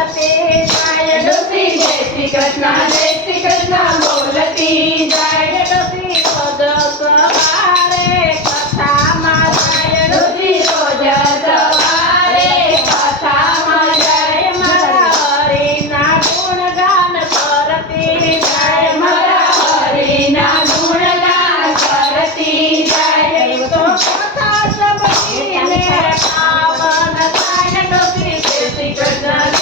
બોલતી જાય ડોસી જય શ્રી કૃષ્ણ બોલતી જાય ડોસી રોજ સવારે કથામાં જાય ડોસી રોજ સવારે કથામાં જાય મારા હરિના ગુણગાન કરતી જાય મારા હરિના ગુણગાન કરતી જાય તો કથા સબરીને પાવન થાય ડોસી જય શ્રી કૃષ્ણ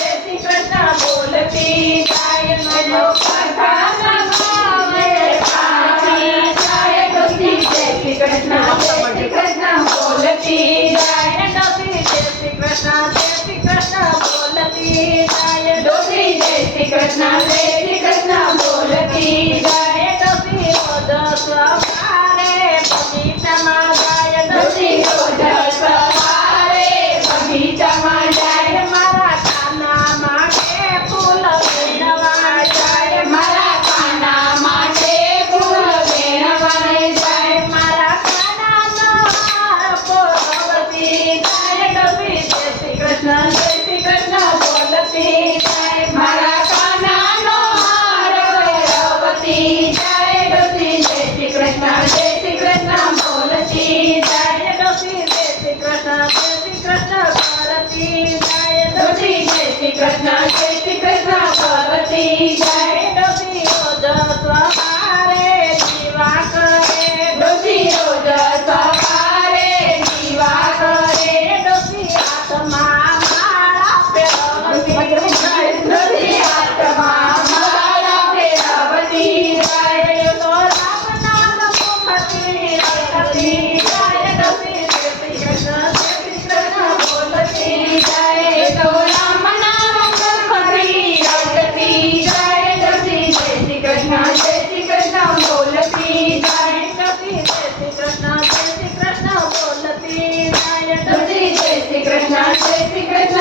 બોલતી જાય જો કથા સંભાવે પાછી જાય ડોસી જય શ્રી કૃષ્ણ બોલતી જાય ડોસી જય શ્રી કૃષ્ણ બોલતી જાય ડોસી જય શ્રી કૃષ્ણ બોલતી જાય ડોસી રોજ સવારે બગીચામાં જાય ડોસી રોજ સવારે બગીચામાં જાય મારા કાના માટે ફૂલ વીણવા જાય મારા કાના માટે ફૂલ વીણવાને જાય મારા કાનાનો હાર પોરવતી જાય ડોસી જય શ્રી કૃષ્ણ બોલતી જાય મારા કાનાનો હાર પહેરવતી જાય ડોસી જય શ્રી કૃષ્ણ બોલતી જાય ડોસી જય શ્રી કૃષ્ણ કરતી જાય ડોસી જય શ્રી કૃષ્ણ કરતી જાય ડોસી રોજ સવારે દીવા કરે ડોસી રોજ સવારે દીવા કરે ડોસી હાથમાં માળા પહેરવતી જાય ડોસી હાથમાં માળા પહેરવતી જાય તો રામ નામ મુખથી રટતી જાય ડોસી જય શ્રી કૃષ્ણ બોલતી જાય તો રામ નામ મુખથી રટતી જાય ડોસી જય શ્રી કૃષ્ણ બોલતી જાય ડોસી જય શ્રી કૃષ્ણ બોલતી જાય ડોસી જય શ્રી કૃષ્ણ